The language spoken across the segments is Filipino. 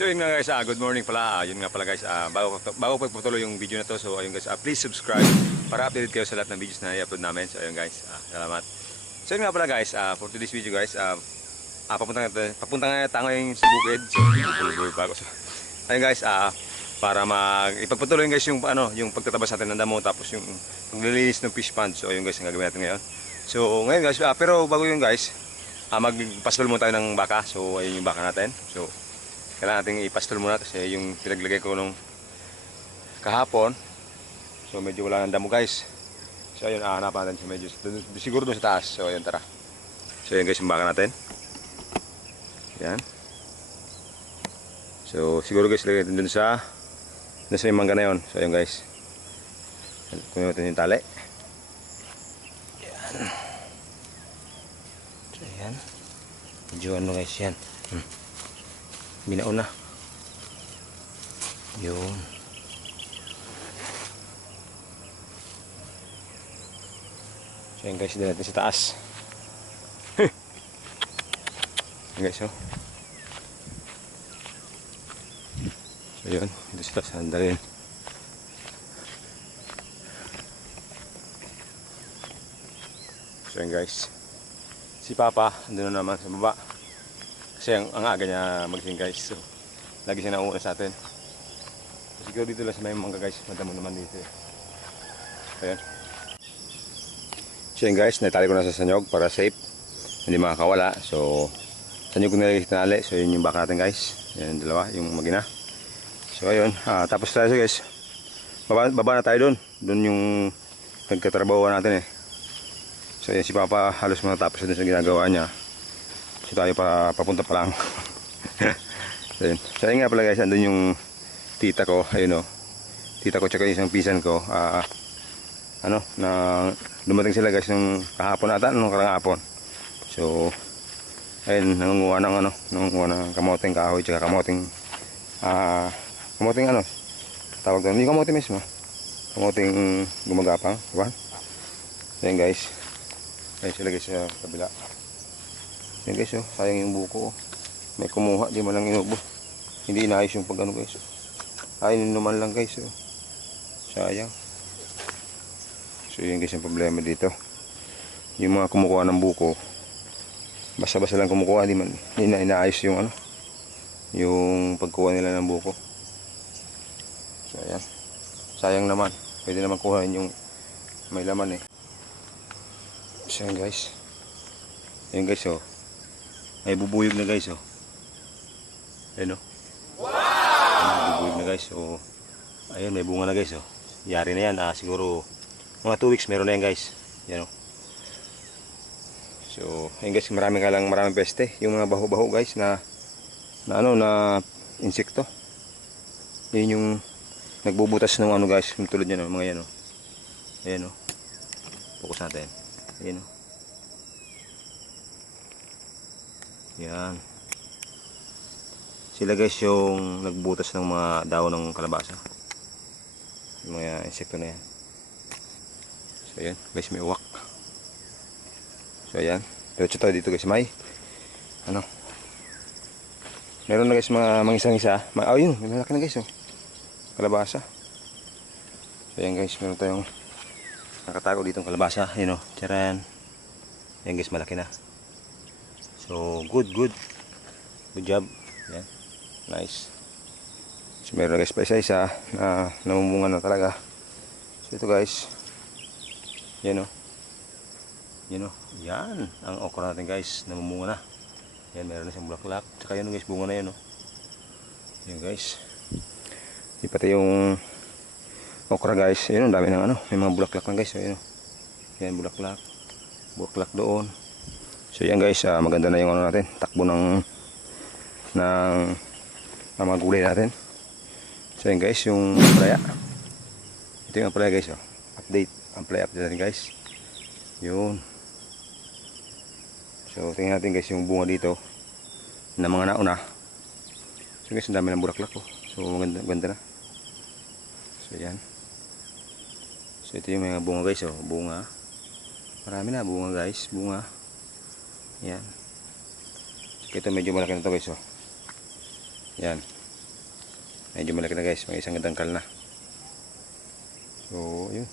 So yun nga guys, good morning pala. Yun nga pala guys, bago pagpatuloy yung video na to. So ayun guys, please subscribe para updated kayo sa lahat ng videos na i-upload namin. So ayun guys, salamat. So yun nga pala guys, for today's video guys, papunta nga tayo ngayon sa bukid. So bubulol pa ako. So ayun guys, para ipagpatuloy guys yung yung pagtatabas natin ng damo, tapos yung paglilinis ng fish pond. So ayun guys, ang gagawin natin ngayon. So ngayon guys, pero bago yun guys, magpastol muna tayo ng baka. So ayun yung baka natin. So kailangan natin ipastol muna kasi yung pinaglagay ko nung kahapon. So medyo wala ng damo guys. So ayun, hanapan natin medyo siguro doon sa taas. So ayun, tara. So ayun guys, yung baka natin. Yan. So siguro guys, lagay natin doon sa yung mangga na yun. So ayun guys, kunin natin yung tali. Yan. So yan. Medyo guys yan. Binaon na. Yun. So yun guys, dito natin sa taas. Yun guys, oh. So yun, dito sa taas, handalin. So yun guys, si Papa andun na naman sa baba. Kasi ang aga niya magising guys. So lagi siya nauuna sa atin. So, siguro dito lang sa may mangga guys. Madamo naman dito. Ayan. So yun guys, naitali ko na sa sanyog para safe, hindi makakawala. So sanyog ko nilagay sa tinali. So yun yung baka natin guys. Yan yung dalawa, yung magina. So ayun, tapos tayo guys, baba na tayo doon. Doon yung nagkatrabaho natin eh. So yan si Papa halos matapos na sa ginagawa niya. So tayo papunta pa lang. So yun. So yun nga pala guys, andun yung tita ko. Ayun o, tita ko tsaka yung isang pisan ko. Na dumating sila guys nung kahapon ata, nung karang hapon. So ayun, nangunguha ng kamoting kahoy tsaka kamoting tawag doon, hindi kamote mismo, kamoting gumagapang, diba? So yun guys, ayun sila guys sa kabila. Yan guys, oh, sayang yung buko. May kumuha, di man lang inubos. Hindi inaayos yung pagano guys. Ayun naman lang guys, oh. Sayang. So yun guys, yung problema dito. Yung mga kumukuha ng buko, basta-basta lang kumukuha, hindi na inaayos yung yung pagkuha nila ng buko. So ayan, sayang naman. Pwede naman kuhain yung may laman eh. So yan guys, ayun guys, oh, ay bubuyog na guys, oh. Ayun, oh. Wow! Bubuyog na guys. So ayun, may bunga na guys, oh. Yari na yan, siguro mga 2 weeks meron na yan guys. Yan, oh. So ayun guys, maraming peste. Yung mga baho-baho guys na insekto. Yun yung nagbubutas ng guys, yung tulad yan, oh, mga yan, oh. Ayan, oh. Focus natin. Ayan, oh. Yan. Sila guys yung nagbutas ng mga dahon ng kalabasa. Yung mga insekto na yan. So ayan guys, may uwak. So ayan, diretso tayo dito guys. Meron na guys mga mangisang-isa. Yun, may malaki na guys, oh. Kalabasa. So ayan guys, meron tayong nakatago ditong kalabasa. Ayan, oh, tiyaran. Ayan guys, malaki na. So good job. Yan. Nice. So meron guys pa isa na namumunga na talaga. So ito guys, yan, oh. Yan, oh. Yan ang okra natin guys, namumunga na. Yan, meron na siyang bulaklak. Tsaka yan guys, bunga na yan, oh. Yan guys, di pati yung okra guys. Yan, ang dami ng may mga bulaklak na guys. So yan, oh. Yan, bulaklak doon. So yan guys, maganda na yung natin, takbo ng mga gulay natin. So yan guys, yung ampalaya. Ito yung ampalaya guys, oh. Ampalaya update natin guys. Yun. So tingnan natin guys yung bunga dito na mga nauna. So guys, ang dami ng bulaklak, oh. So maganda na. So yan. So ito yung mga bunga guys, oh. Bunga. Marami na bunga guys, bunga. Yan. Ito medyo malaki na ito guys, oh. Yan. Medyo malaki na guys, may isang dangkal na. So yun.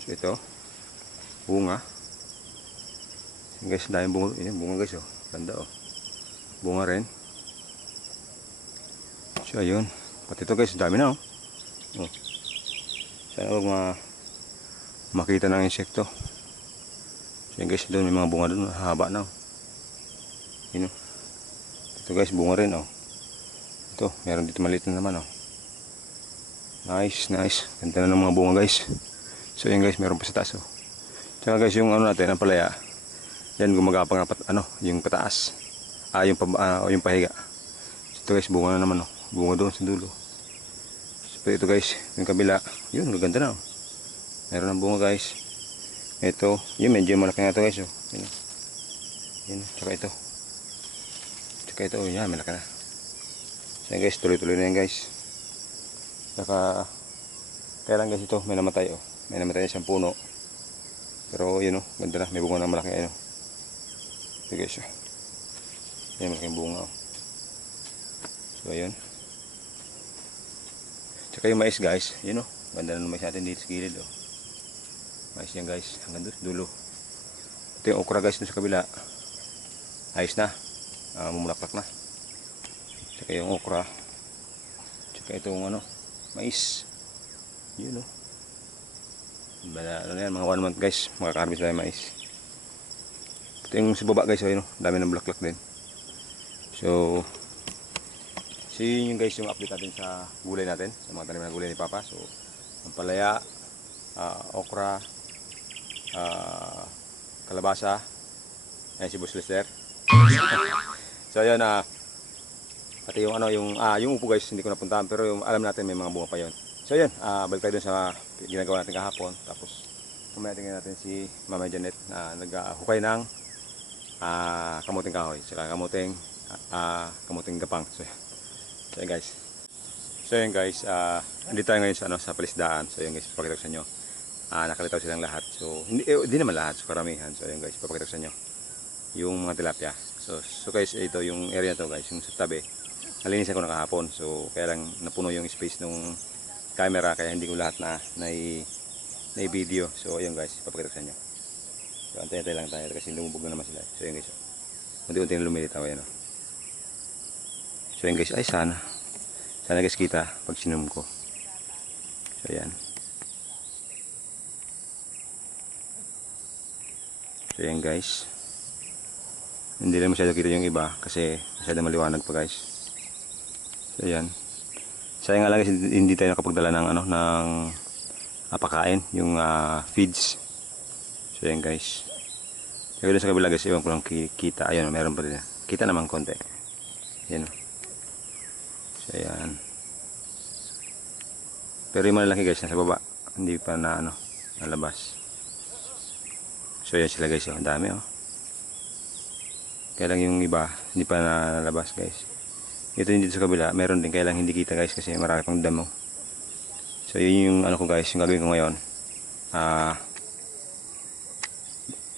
So ito, bunga. Guys, dahil bunga, yun, bunga guys, oh. Ganda, oh. Bunga rin. So ayun, pati ito guys, dami na, oh. Oh. Sana huwag makita ng insekto. So yun guys, doon may mga bunga doon, haba na, oh. Yun, oh. Ito guys, bunga rin, oh. Ito, meron dito maliit na naman, oh. Nice, nice. Ganda na ng mga bunga guys. So yun guys, meron pa sa taas, oh. Tsaka guys, yung ano natin, ang palaya, yan gumagapang yung pataas. Yung pahiga. So, ito guys, bunga na naman, oh. Bunga doon sa dulo. So ito guys, yung kabila, yun, gaganda na, oh. Meron ng bunga guys. Ito, yun, medyo malaki na ito guys, oh. Yun, yun, tsaka ito. Tsaka ito, oh, yan, malaki na. So yun guys, tuloy-tuloy na yan guys. Saka, kaya lang guys ito, may namatay, oh. May namatay na isang puno. Pero yun, oh, ganda na, may bunga na malaki, ayun, oh. Ito guys, oh. Yan, malaking bunga, oh. So ayun. Tsaka yung mais guys, yun, oh. Ganda na ng mais natin dito sa gilid, oh. Mais yan guys, hanggang doon, dulo. Ito yung okra guys, doon sa kabila. Ayos na, mumulaklak na. Tsaka yung okra. Tsaka itong mais. Yun, oh. Ano yan, mga 1 month guys, makakarbis tayo mais. Ito yung sa baba guys, yun, oh. Dami ng bulaklak din. So yun yung guys, yung update natin sa gulay natin, sa mga tanim na gulay ni Papa. So ang palaya, okra, kalabasa, ayan si Boss Lester. So ayun, pati yung upo guys, hindi ko napuntahan, pero yung alam natin may mga bunga pa yun. So yun, balik tayo dun sa ginagawa natin kahapon. Tapos kumaya tingnan natin si Mama Janet na naghukay ng kamuting kahoy, saka kamuting gapang. So yun guys. So yun guys, hindi tayo ngayon sa palisdaan. So yun guys, papakita ko sa inyo. Nakalitaw silang lahat. So hindi naman lahat, so karamihan. So yun guys, papakita ko sa inyo yung mga tilapia. So guys, ito yung area na to guys, yung sa tabi. Nalinisan ko na kahapon. So kaya lang napuno yung space nung camera, kaya hindi ko lahat na video. So ayun guys, papakita ko sa inyo. So antay-antay lang tayo kasi lumubog na naman sila. So yun guys, unti-unti na lumilitaw, ayan, oh. So yun guys, ay sana guys kita pag sinum ko. So yan. So yan guys, hindi lang masyado kita yung iba kasi masyado maliwanag pa guys. So yan, sayang nga lang guys, hindi tayo nakapagdala ng pakain, yung feeds. So yan guys. Kaya sa kabila guys, iwan ko lang kita. Ayun, meron pa din. Kita naman konti. Yan. So yan. Pero yung malalaki guys, nasa baba. Hindi pa nalabas. So yan sila guys, oh. Ang dami, oh. Kaya lang yung iba, hindi pa nalabas guys. Ito yung dito sa kabila, meron din. Kaya lang hindi kita guys kasi marami pang damo. So yun yung ko guys, yung gagawin ko ngayon.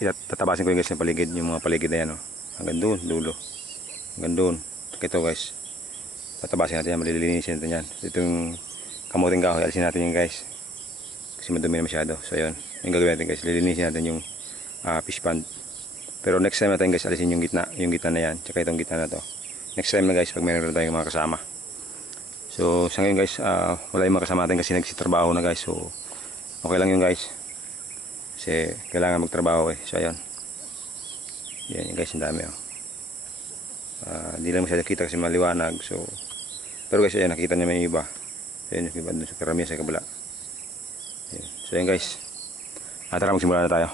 Tatabasin ko yung guys yung paligid, yung mga paligid na yan, oh. Hanggang doon, dulo. Hanggang doon. Ito guys, tatabasin natin yan, malilinisin natin yan. Ito yung kamuting kahoy, alisin natin yan guys. Kasi madumi na masyado. So yun, yung gagawin natin guys, lilinisin natin yung fish pond. Pero next time natin guys, alisin yung gitna na yan. Tsaka itong gitna na to. Next time na guys, pag mayroon tayong mga kasama. So sa ngayon guys, wala yung mga kasama natin kasi nagsitrabaho na guys. So okay lang yun guys. Kasi kailangan magtrabaho eh. So ayun. Yan guys, ang dami, oh. Hindi lang masyado kita kasi maliwanag. So pero guys, ayan, nakita niyo may iba. Ayan yung iba dun sa karamihan sa kabila. Ayan. So ayan guys, tara magsimula na tayo.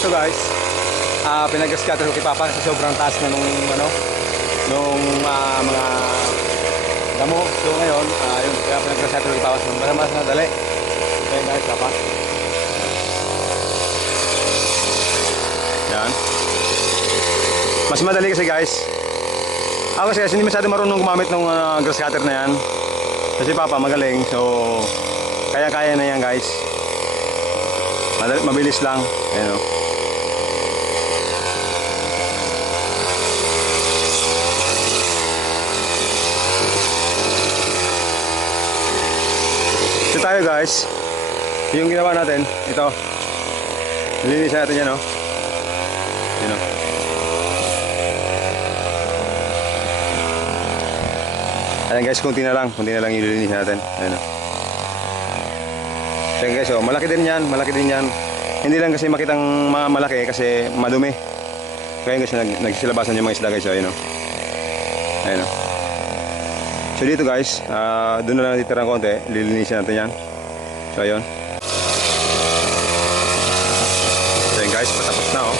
Ito guys, pinag-scatter ko kay Papa kasi sobrang taas na nung mga damo. So ngayon, yung kaya pinag-scatter ko kay Papa para mas nadali. Okay guys, Papa. Yan. Mas madali kasi guys. Ako kasi hindi masyado marunong gumamit ng grass cutter na yan. Kasi Papa magaling, so kaya-kaya na yan guys. Mabilis lang. Ayan o. Ito tayo guys. Yung ginawa natin, ito. Nilinis natin yan o. Yan o. Ayan guys, kunti na lang yung nilinis natin. Ayan o. Ayan guys, oh, malaki din yan. Hindi lang kasi makitang malaki kasi madumi. Kaya guys, nagsisilabasan yung mga isda guys, oh, ayun, oh. Ayun, oh. So dito guys, doon na lang natitirang konti, lilinisin natin yan. So ayun. So ayun guys, patapos na oh.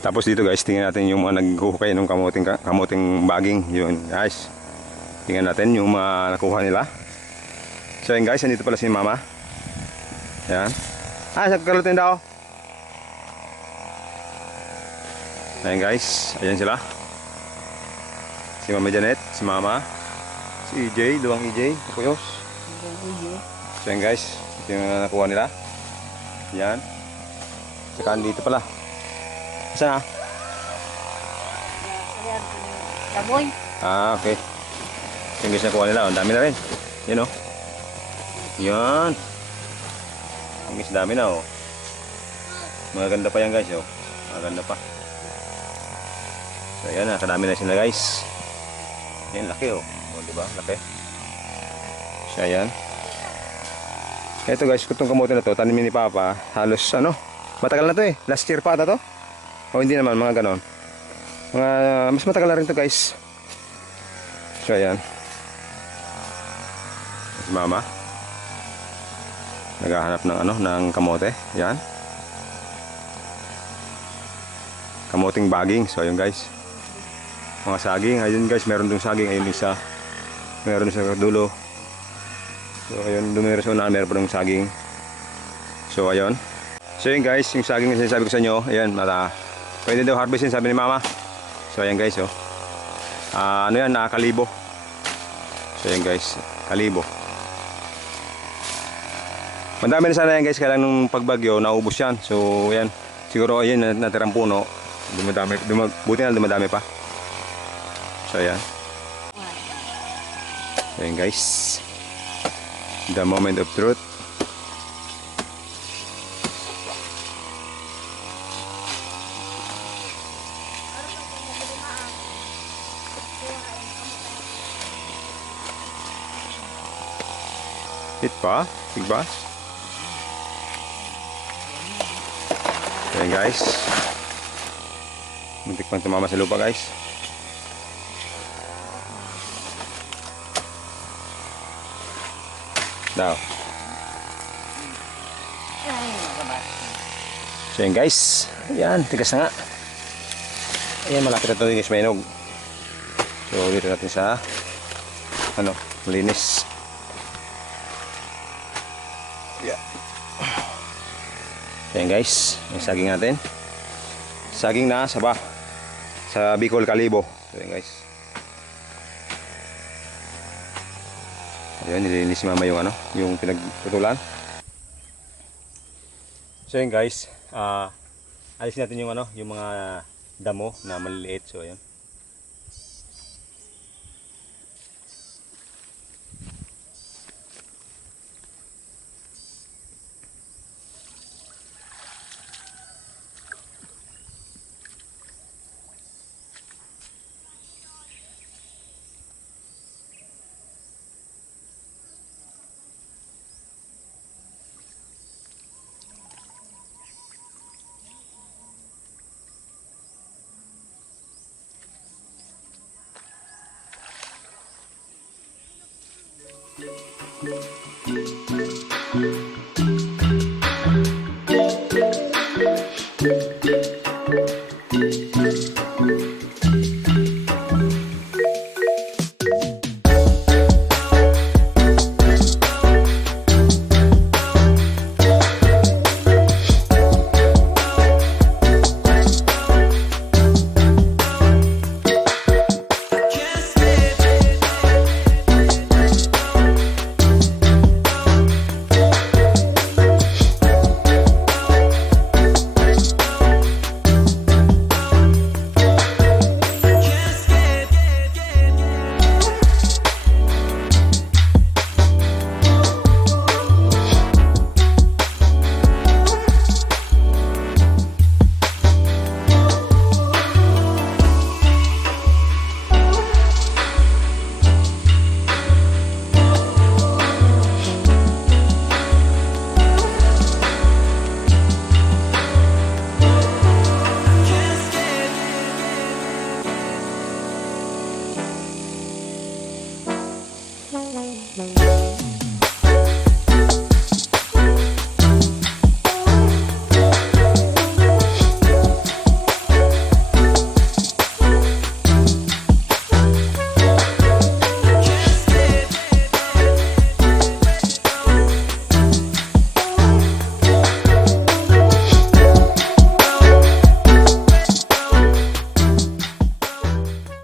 Tapos dito guys, tingnan natin yung mga naghuhukay ng kamuting baging. Yun guys, tingnan natin yung mga nakuha nila. So yun guys, nandito pala si Mama. Yan. Nagkalutin daw. Ayan guys, ayan sila. Si Mama Janet, si Mama, si EJ, luwang EJ, Kuyos. So yun guys, ito yung nakuha nila. Yan. Tsaka dito pala. Saan? Daboy. Okay. Yung guys nakuha nila, ang dami na rin. Yan o. Yan. Ang guys dami na o. Magaganda pa yan guys o. Magaganda pa. So yan, nakadami na sila guys. Yan, laki o. O diba, laki. So yan. Ito guys, itong kamote na to, tanimin ni Papa. Halos ano, matagal na to eh. Last year pa ata to. O hindi naman, mga ganon. Mas matagal na rin to guys. So ayan. Si Mama naghahanap ng ano, ng kamote. Yan. Kamoting baging. So ayun guys. Mga saging. Ayun guys, meron dong saging. Ayun isa. Meron sa dulo. So ayun, dumero sa unahan, meron pa ng saging. So ayun. So yun guys, yung saging na sinasabi ko sa inyo, ayan, pwede daw harvestin sabi ni mama. So ayan guys, oh. Ano yan, nakakalibo. So ayan guys, kalibo. Madami na sana yan guys, kaya lang nung pagbagyo, naubos yan. So ayan, siguro ayun, natirang puno. Buti na dumadami pa. So ayan. So ayan guys. The moment of truth. Hit pa? Tigba? Ayan guys. Muntik pang tumama sa lupa guys. Daw. So ayan guys. Ayan, tigas na nga. Ayan, malapit na ito guys, mainog. So dito natin sa malinis. Yeah. Ayan guys, yung saging natin. Saging na saba sa Bicol Kalibo. Ayan guys. Ayan, nililinis si mama yung yung pinagtutulan. So ayan guys, alisin natin yung yung mga damo na maliliit. So ayan. Bye.